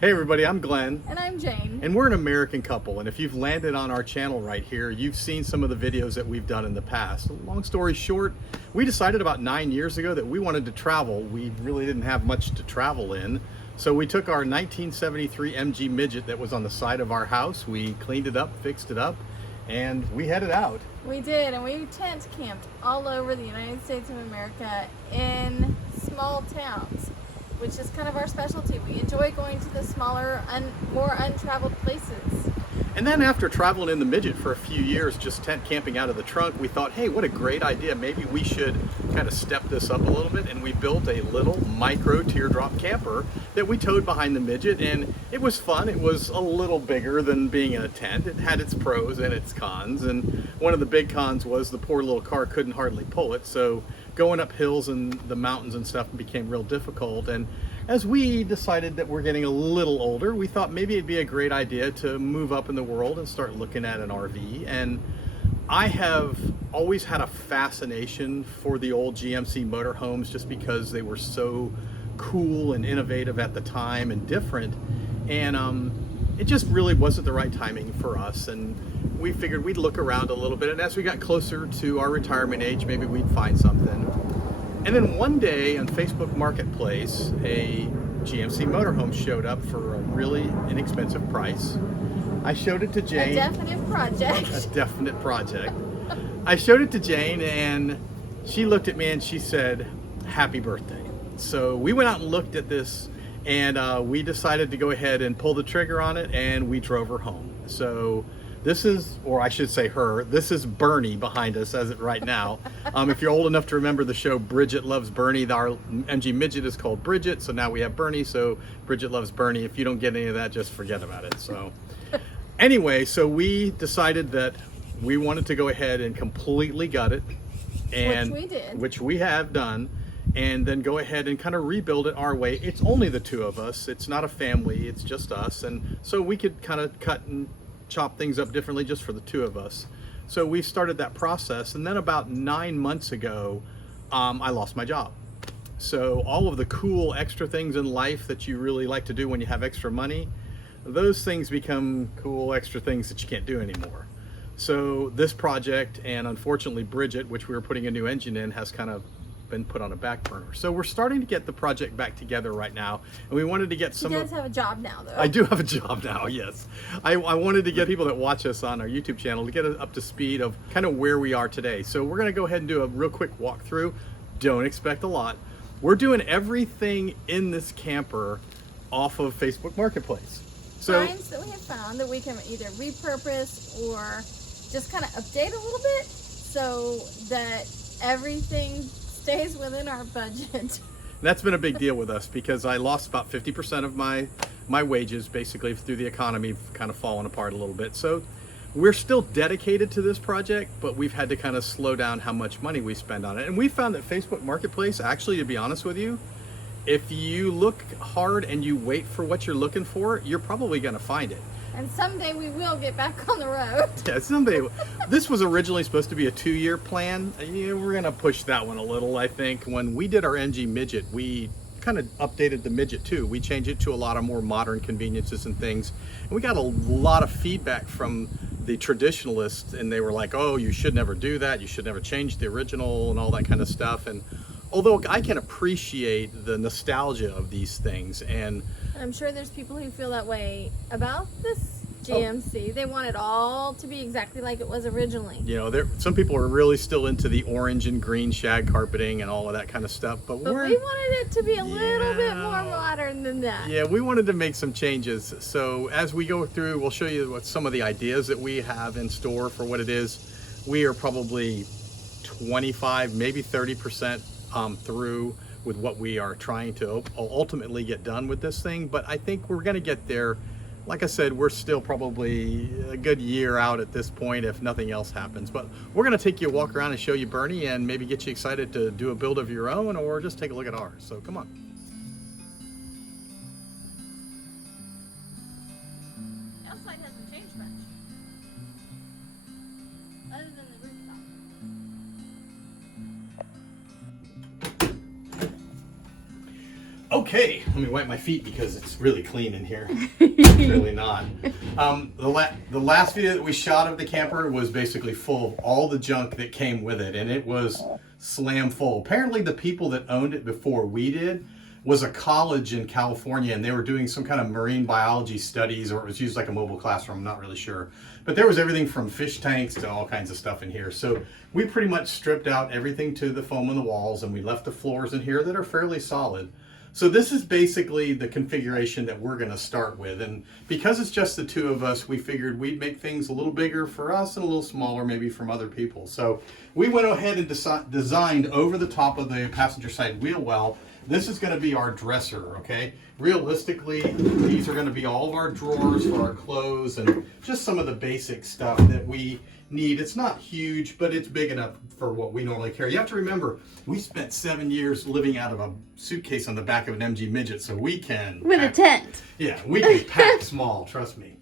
Hey everybody, I'm Glenn. And I'm Jane. And we're an American couple, and if you've landed on our channel right here, you've seen some of the videos that we've done in the past. Long story short, we decided about 9 years ago that we wanted to travel. We really didn't have much to travel in, so we took our 1973 MG Midget that was on the side of our house, we cleaned it up, fixed it up, and we headed out. We did, and we tent camped all over the United States of America in small towns, which is kind of our specialty. We enjoy going to the smaller, more untraveled places. And then after traveling in the Midget for a few years, just tent camping out of the trunk, we thought, hey, what a great idea. Maybe we should kind of step this up a little bit. And we built a little micro teardrop camper that we towed behind the Midget. And it was fun. It was a little bigger than being in a tent. It had its pros and its cons. And one of the big cons was the poor little car couldn't hardly pull it. So going up hills and the mountains and stuff became real difficult. And as we decided that we're getting a little older, we thought maybe it'd be a great idea to move up in the world and start looking at an RV. And I have always had a fascination for the old GMC motorhomes just because they were so cool and innovative at the time and different. And it just really wasn't the right timing for us. And we figured we'd look around a little bit. And as we got closer to our retirement age, maybe we'd find something. And then one day on Facebook Marketplace, a GMC motorhome showed up for a really inexpensive price. I showed it to Jane. A definite project. A definite project. I showed it to Jane and she looked at me and she said, "Happy birthday." So we went out and looked at this and we decided to go ahead and pull the trigger on it, and we drove her home. So this is, or I should say her, this is Bernie behind us as it right now. If you're old enough to remember the show Bridget Loves Bernie, our MG Midget is called Bridget, so now we have Bernie, so Bridget Loves Bernie. If you don't get any of that, just forget about it. So anyway, so we decided that we wanted to go ahead and completely gut it, and Which we did. which we have done, and then go ahead and kind of rebuild it our way. It's only the two of us, it's not a family, it's just us, and so we could kind of cut and chop things up differently just for the two of us. So we started that process, and then about 9 months ago, I lost my job. So all of the cool extra things in life that you really like to do when you have extra money, those things become cool extra things that you can't do anymore. So this project, and unfortunately Bridget, which we were putting a new engine in, has kind of been put on a back burner. So we're starting to get the project back together right now, and we wanted to get some. He does have a job now, though. I do have a job now, yes. I wanted to get people that watch us on our YouTube channel to get up to speed of kind of where we are today. So we're going to go ahead and do a real quick walkthrough. Don't expect a lot. We're doing everything in this camper off of Facebook Marketplace. So Finds that we have found that we can either repurpose or just kind of update a little bit so that everything stays within our budget. that's been a big deal with us because I lost about 50% of my wages basically through the economy kind of falling apart a little bit. So we're still dedicated to this project, but we've had to kind of slow down how much money we spend on it. And we found that Facebook Marketplace, actually, to be honest with you, if you look hard and you wait for what you're looking for, you're probably going to find it. And someday we will get back on the road. Yeah, someday. This was originally supposed to be a 2-year plan. Yeah, we're going to push that one a little, I think. When we did our NG Midget, we kind of updated the Midget too. We changed it to a lot of more modern conveniences and things. And we got a lot of feedback from the traditionalists, and they were like, oh, you should never do that. You should never change the original and all that kind of stuff. And although I can appreciate the nostalgia of these things, and I'm sure there's people who feel that way about this GMC. They want it all to be exactly like it was originally. you know, some people are really still into the orange and green shag carpeting and all of that kind of stuff. But we wanted it to be a little bit more modern than that. Yeah, we wanted to make some changes. So as we go through, we'll show you what some of the ideas that we have in store for what it is. We are probably 25, maybe 30% through with what we are trying to ultimately get done with this thing, but I think we're going to get there. Like I said, we're still probably a good year out at this point if nothing else happens, but we're going to take you a walk around and show you Bernie and maybe get you excited to do a build of your own or just take a look at ours. So come on. The outside hasn't changed much, other than the rooftop. Okay, let me wipe my feet because it's really clean in here. It's really not. The last video that we shot of the camper was basically full of all the junk that came with it, and it was slam full. Apparently the people that owned it before we did was a college in California, and they were doing some kind of marine biology studies, or it was used like a mobile classroom, I'm not really sure. But there was everything from fish tanks to all kinds of stuff in here. So we pretty much stripped out everything to the foam on the walls, and we left the floors in here that are fairly solid. So this is basically the configuration that we're going to start with. And because it's just the two of us, we figured we'd make things a little bigger for us and a little smaller maybe from other people. So we went ahead and designed over the top of the passenger side wheel well. This is going to be our dresser, okay? Realistically, these are going to be all of our drawers for our clothes and just some of the basic stuff that we need. It's not huge, but it's big enough for what we normally carry. You have to remember, we spent 7 years living out of a suitcase on the back of an MG Midget, so we can... With a tent. Yeah, we can pack small, trust me.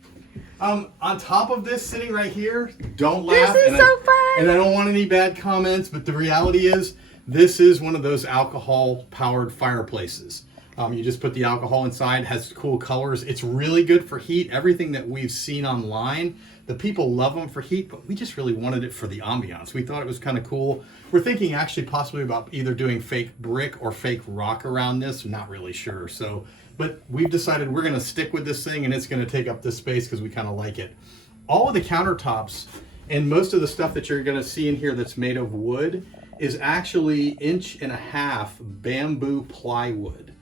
On top of this, sitting right here, don't laugh. This is so fun! And I don't want any bad comments, but the reality is, this is one of those alcohol-powered fireplaces. You just put the alcohol inside, has cool colors. It's really good for heat. Everything that we've seen online, the people love them for heat, but we just really wanted it for the ambiance. We thought it was kind of cool. We're thinking actually possibly about either doing fake brick or fake rock around this. I'm not really sure. But we've decided we're going to stick with this thing, and it's going to take up this space because we kind of like it. All of the countertops and most of the stuff that you're going to see in here that's made of wood is actually 1.5 inch bamboo plywood.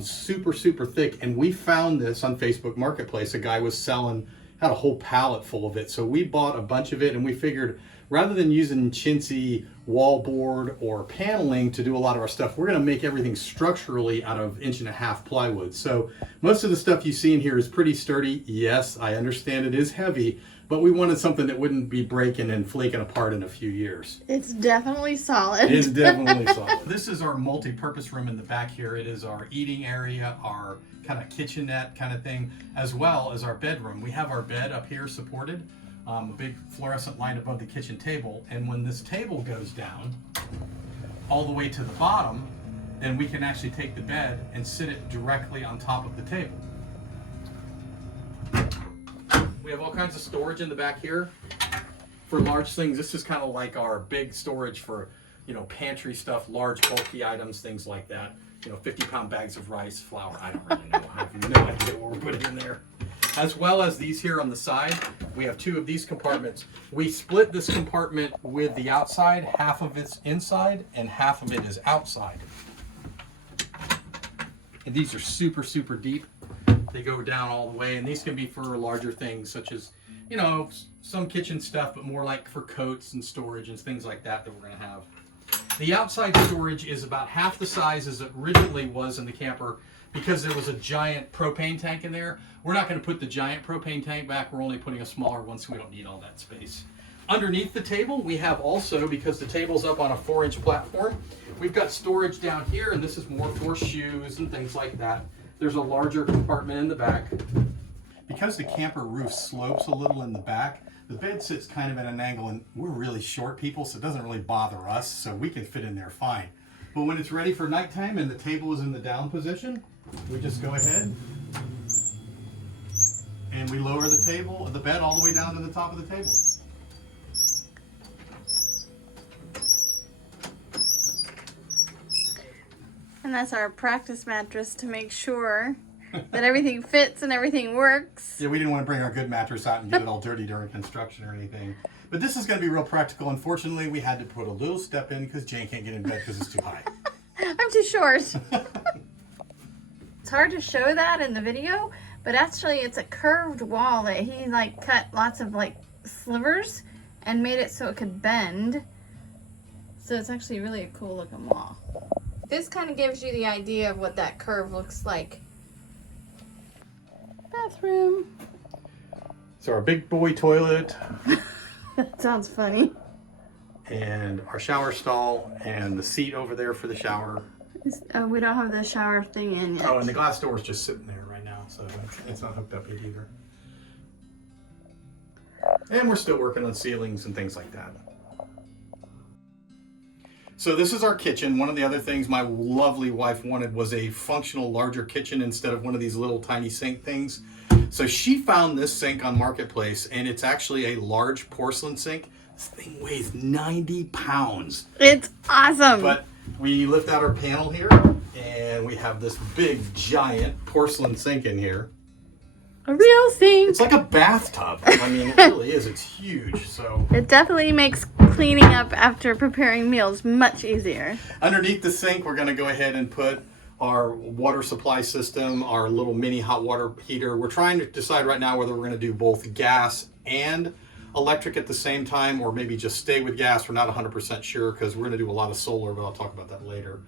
Super, super thick. And we found this on Facebook Marketplace. A guy was had a whole pallet full of it. So we bought a bunch of it, and we figured rather than using chintzy wallboard or paneling to do a lot of our stuff, we're going to make everything structurally out of 1.5 inch plywood. So most of the stuff you see in here is pretty sturdy. Yes, I understand it is heavy, but we wanted something that wouldn't be breaking and flaking apart in a few years. It's definitely solid. It is definitely solid. This is our multi-purpose room in the back here. It is our eating area, our kind of kitchenette kind of thing, as well as our bedroom. We have our bed up here supported, a big fluorescent light above the kitchen table. And when this table goes down all the way to the bottom, then we can actually take the bed and sit it directly on top of the table. We have all kinds of storage in the back here for large things. This is kind of like our big storage for, pantry stuff, large bulky items, things like that. 50-pound bags of rice, flour. I don't really know. I have no idea what we're putting in there. As well as these here on the side, we have 2 of these compartments. We split this compartment with the outside. Half of it's inside and half of it is outside. And these are super, super deep. They go down all the way, and these can be for larger things such as, some kitchen stuff, but more like for coats and storage and things like that we're going to have. The outside storage is about half the size as it originally was in the camper because there was a giant propane tank in there. We're not going to put the giant propane tank back. We're only putting a smaller one so we don't need all that space. Underneath the table, we have also, because the table's up on a 4-inch platform, we've got storage down here, and this is more for shoes and things like that. There's a larger compartment in the back. Because the camper roof slopes a little in the back, the bed sits kind of at an angle, and we're really short people, so it doesn't really bother us, so we can fit in there fine. But when it's ready for nighttime and the table is in the down position, we just go ahead and we lower the bed all the way down to the top of the table. And that's our practice mattress to make sure that everything fits and everything works. Yeah, we didn't want to bring our good mattress out and get it all dirty during construction or anything. But this is going to be real practical. Unfortunately, we had to put a little step in because Jane can't get in bed because it's too high. I'm too short. It's hard to show that in the video, but actually it's a curved wall that he cut lots of slivers and made it so it could bend. So it's actually really a cool looking wall. This kind of gives you the idea of what that curve looks like. Bathroom. So our big boy toilet. That sounds funny. And our shower stall and the seat over there for the shower. We don't have the shower thing in yet. Oh, and the glass door is just sitting there right now, so it's not hooked up yet either. And we're still working on ceilings and things like that. So this is our kitchen. One of the other things my lovely wife wanted was a functional larger kitchen instead of one of these little tiny sink things. So she found this sink on Marketplace, and it's actually a large porcelain sink. This thing weighs 90 pounds. It's awesome. But we lift out our panel here, and we have this big, giant porcelain sink in here. A real sink. It's like a bathtub. I mean, it really is. It's huge. So it definitely makes cleaning up after preparing meals much easier. Underneath the sink, we're going to go ahead and put our water supply system, our little mini hot water heater. We're trying to decide right now whether we're going to do both gas and electric at the same time, or maybe just stay with gas. We're not 100% sure because we're going to do a lot of solar, but I'll talk about that later.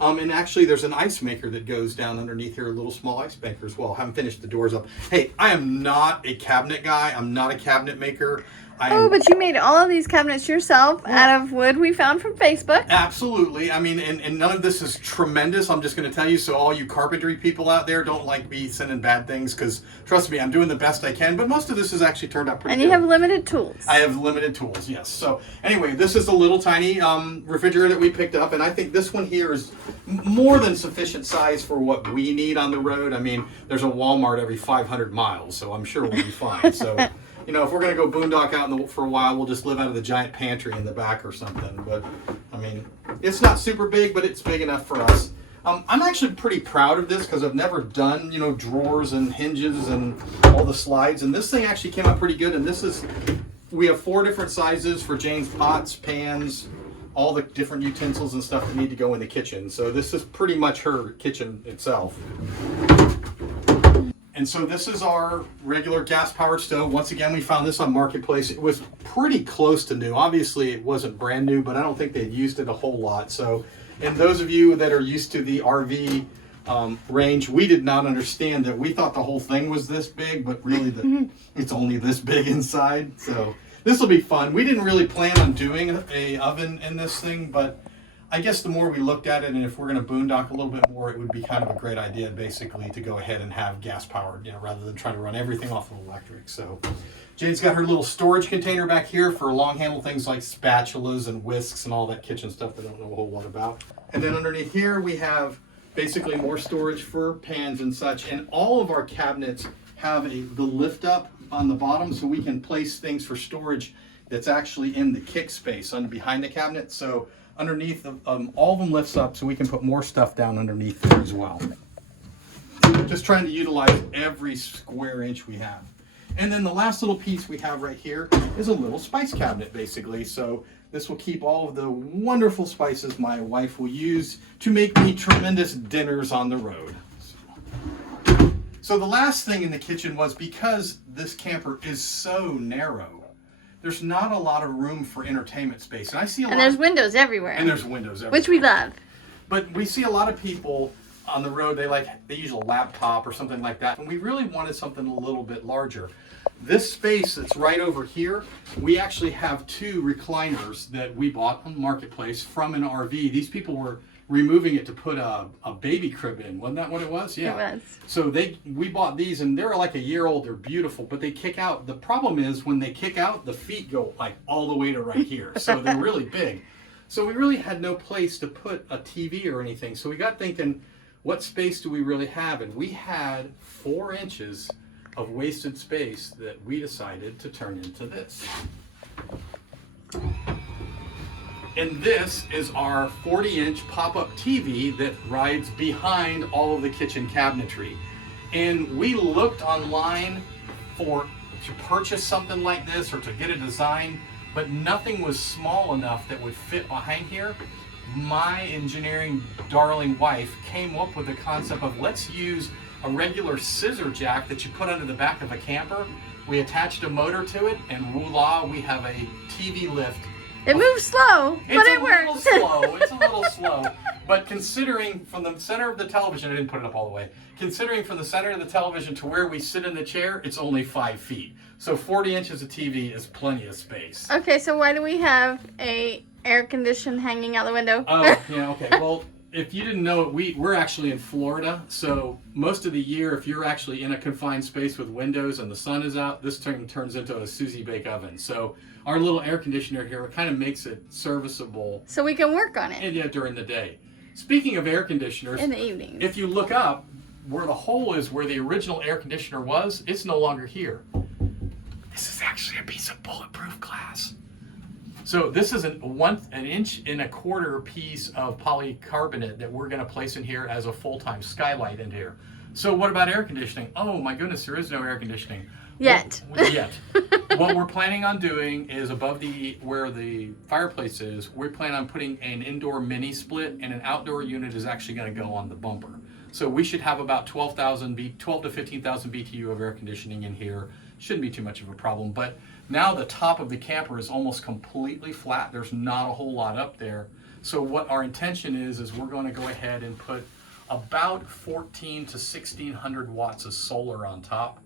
And actually, there's an ice maker that goes down underneath here, a little small ice maker as well. Haven't finished the doors up. Hey, I am not a cabinet guy. I'm not a cabinet maker. But you made all of these cabinets yourself out of wood we found from Facebook. Absolutely. I mean, and none of this is tremendous. I'm just going to tell you, so all you carpentry people out there don't like me sending bad things, because trust me, I'm doing the best I can. But most of this has actually turned out pretty good. And you have limited tools. I have limited tools, yes. So anyway, this is a little tiny refrigerator that we picked up, and I think this one here is more than sufficient size for what we need on the road. I mean, there's a Walmart every 500 miles, so I'm sure we'll be fine. So. You know, if we're going to go boondock out for a while, we'll just live out of the giant pantry in the back or something. But, I mean, it's not super big, but it's big enough for us. I'm actually pretty proud of this because I've never done, you know, drawers and hinges and all the slides. And this thing actually came out pretty good. And we have 4 different sizes for Jane's pots, pans, all the different utensils and stuff that need to go in the kitchen. So this is pretty much her kitchen itself. And so this is our regular gas-powered stove. Once again, we found this on Marketplace. It was pretty close to new. Obviously, it wasn't brand new, but I don't think they'd used it a whole lot. So, and those of you that are used to the RV range, we did not understand that. We thought the whole thing was this big, but really it's only this big inside. So this will be fun. We didn't really plan on doing an oven in this thing, but I guess the more we looked at it, and if we're going to boondock a little bit more, it would be kind of a great idea, basically, to go ahead and have gas powered, you know, rather than trying to run everything off of electric. So, Jane's got her little storage container back here for long handle things like spatulas and whisks and all that kitchen stuff that I don't know a whole lot about. And then underneath here, we have basically more storage for pans and such. And all of our cabinets have the lift up on the bottom, so we can place things for storage that's actually in the kick space behind the cabinet. So underneath, all of them lifts up so we can put more stuff down underneath there as well. Just trying to utilize every square inch we have. And then the last little piece we have right here is a little spice cabinet, basically. So this will keep all of the wonderful spices my wife will use to make me tremendous dinners on the road. So the last thing in the kitchen was, because this camper is so narrow, there's not a lot of room for entertainment space. And I see there's windows everywhere. And there's windows everywhere. Which we love. But we see a lot of people on the road, they use a laptop or something like that. And we really wanted something a little bit larger. This space that's right over here, we actually have 2 recliners that we bought on Marketplace from an RV. These people were removing it to put a baby crib in. Wasn't that what it was? Yeah. It was. So we bought these, and they're like a year old. They're beautiful, but they kick out. The problem is when they kick out, the feet go like all the way to right here. So they're really big. So we really had no place to put a TV or anything. So we got thinking, what space do we really have? And we had 4 inches of wasted space that we decided to turn into this. And this is our 40-inch pop-up TV that rides behind all of the kitchen cabinetry. And we looked online to purchase something like this or to get a design, but nothing was small enough that would fit behind here. My engineering darling wife came up with the concept of, let's use a regular scissor jack that you put under the back of a camper. We attached a motor to it, and voila, we have a TV lift. It moves slow, but it works. It's a little slow. But considering from the center of the television, I didn't put it up all the way. Considering from the center of the television to where we sit in the chair, it's only 5 feet. So 40 inches of TV is plenty of space. Okay, so why do we have a air condition hanging out the window? Oh, yeah, okay. Well, if you didn't know it, we're actually in Florida. So most of the year, if you're actually in a confined space with windows and the sun is out, this turns into a Susie Bake oven. So our little air conditioner here, it kind of makes it serviceable So we can work on it during the day. Speaking of air conditioners, in the evenings. if you look up where the hole is where the original air conditioner was, it's no longer here. This is actually a piece of bulletproof glass. So this is an 1.25 inch piece of polycarbonate that we're going to place in here as a full-time skylight in here. So what about air conditioning? Oh my goodness, there is no air conditioning. Yet. Yet. What we're planning on doing is above where the fireplace is, we plan on putting an indoor mini split, and an outdoor unit is actually going to go on the bumper. So we should have about 12 to 15,000 BTU of air conditioning in here. Shouldn't be too much of a problem. But now the top of the camper is almost completely flat. There's not a whole lot up there. So what our intention is we're going to go ahead and put about 14 to 1600 watts of solar on top.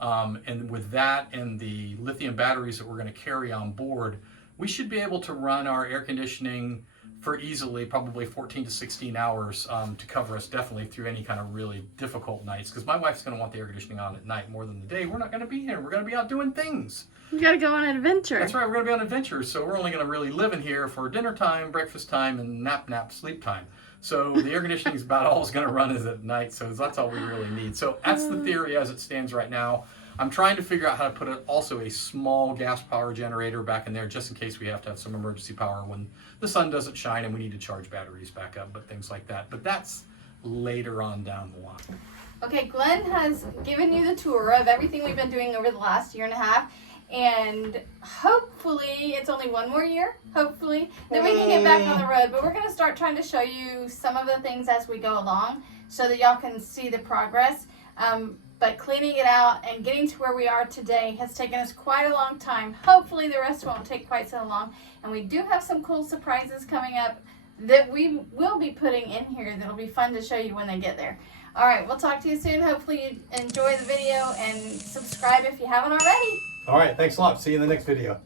And with that and the lithium batteries that we're going to carry on board, we should be able to run our air conditioning for easily probably 14 to 16 hours to cover us definitely through any kind of really difficult nights. Because my wife's going to want the air conditioning on at night more than the day. We're not going to be here. We're going to be out doing things. You gotta go on an adventure. That's right. We're going to be on adventures. So we're only going to really live in here for dinner time, breakfast time, and nap, sleep time. So the air conditioning is about all it's going to run is at night. So that's all we really need. So that's the theory as it stands right now. I'm trying to figure out how to put also a small gas power generator back in there just in case we have to have some emergency power when the sun doesn't shine and we need to charge batteries back up, but things like that. But that's later on down the line. Okay, Glenn has given you the tour of everything we've been doing over the last year and a half. And hopefully, it's only one more year, hopefully, then we can get back on the road. But we're going to start trying to show you some of the things as we go along so that y'all can see the progress. But cleaning it out and getting to where we are today has taken us quite a long time. Hopefully the rest won't take quite so long. And we do have some cool surprises coming up that we will be putting in here that'll be fun to show you when they get there. All right, we'll talk to you soon. Hopefully you enjoy the video and subscribe if you haven't already. All right, thanks a lot. See you in the next video.